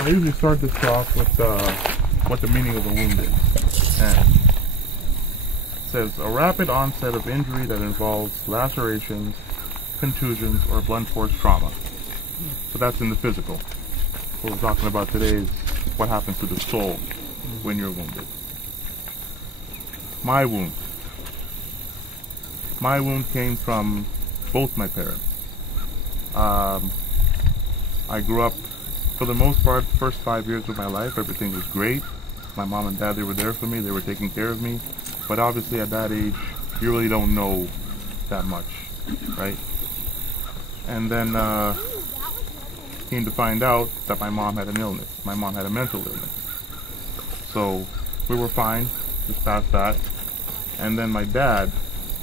I usually start this off with what the meaning of a wound is. And it says, a rapid onset of injury that involves lacerations, contusions, or blunt force trauma. So that's in the physical. What we're talking about today is what happens to the soul when you're wounded. My wound. My wound came from both my parents. I grew up, for the most part, the first 5 years of my life, everything was great. My mom and dad, they were there for me, they were taking care of me. But obviously at that age, you really don't know that much, right? And then came to find out that my mom had an illness. My mom had a mental illness. So we were fine, just past that. And then my dad,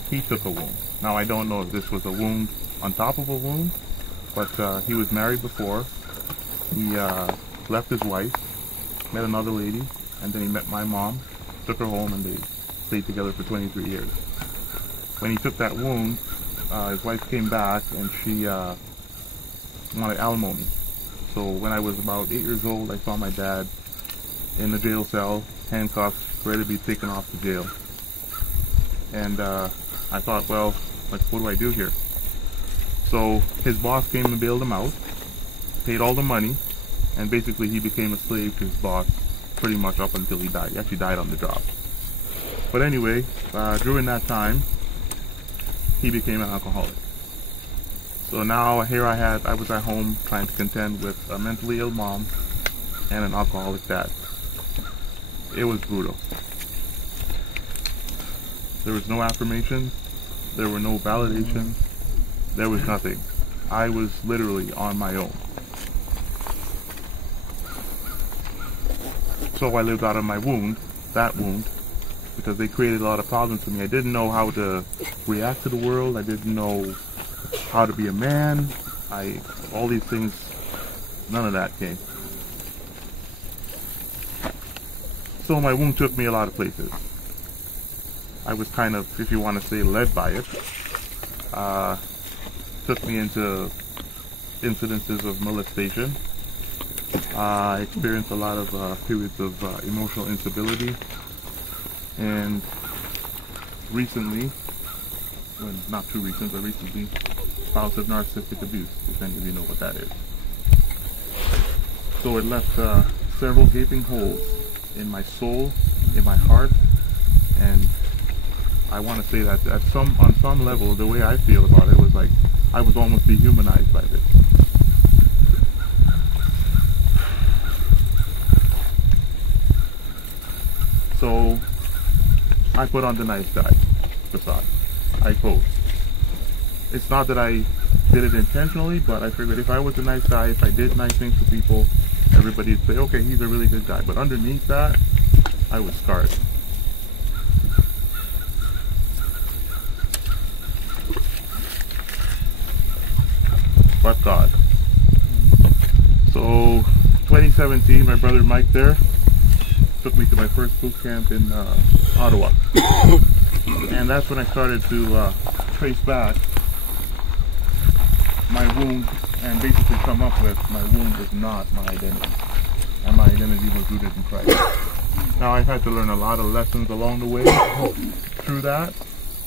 he took a wound. Now I don't know if this was a wound on top of a wound, but he was married before. He left his wife, met another lady, and then he met my mom, took her home, and they stayed together for 23 years. When he took that wound, his wife came back and she wanted alimony. So when I was about 8 years old, I saw my dad in the jail cell, handcuffed, ready to be taken off to jail. And I thought, well, like, what do I do here? So his boss came and bailed him out, paid all the money, and basically he became a slave to his boss pretty much up until he died. He actually died on the job. But anyway, during that time, he became an alcoholic. So now here I was at home trying to contend with a mentally ill mom and an alcoholic dad. It was brutal. There was no affirmation, there were no validation, there was nothing. I was literally on my own. So I lived out of my wound, that wound, because they created a lot of problems for me. I didn't know how to react to the world. I didn't know how to be a man. All these things, none of that came. So my wound took me a lot of places. I was kind of, if you want to say, led by it. Took me into incidences of molestation. I experienced a lot of periods of emotional instability. And recently, well, not too recent, but recently, bouts of narcissistic abuse, if any of you know what that is. So it left several gaping holes in my soul, in my heart, and I want to say that on some level, the way I feel about it was like I was almost dehumanized by this. So I put on the nice guy facade. I pose. It's not that I did it intentionally, but I figured if I was a nice guy, if I did nice things to people, everybody would say, okay, he's a really good guy. But underneath that, I was scarred. But God. So 2017, my brother Mike there took me to my first boot camp in Ottawa. And that's when I started to trace back my wound and basically come up with my wound was not my identity. And my identity was rooted in Christ. Now I've had to learn a lot of lessons along the way through that,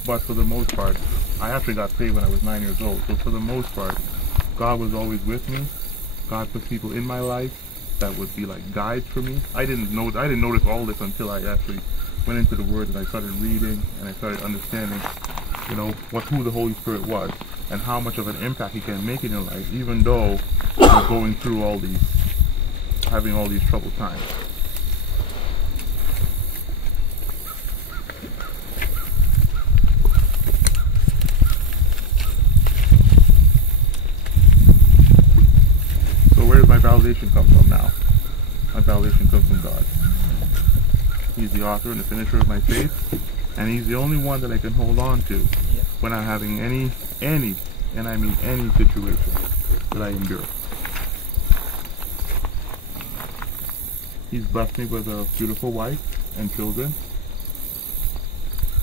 but for the most part, I actually got saved when I was 9 years old. So for the most part, God was always with me. God put people in my life that would be like guides for me. I didn't notice all this until I actually went into the Word and I started reading and I started understanding, you know, who the Holy Spirit was and how much of an impact He can make in your life, even though you're going through having all these troubled times. So where does my validation come from now? My validation comes from God. He's the author and the finisher of my faith, and He's the only one that I can hold on to when I'm having any, and I mean any situation that I endure. He's blessed me with a beautiful wife and children,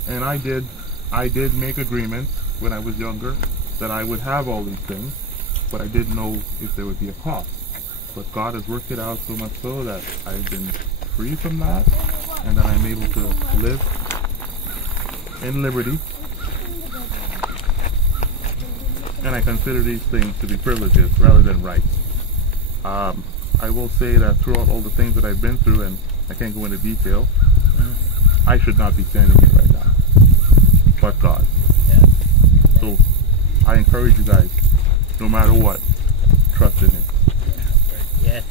and I did make agreements when I was younger that I would have all these things, but I didn't know if there would be a cost. But God has worked it out so much so that I've been free from that, and that I'm able to live in liberty. And I consider these things to be privileges rather than rights. I will say that throughout all the things that I've been through, and I can't go into detail, I should not be standing here right now, but God. So I encourage you guys, no matter what, trust in Him. Yes.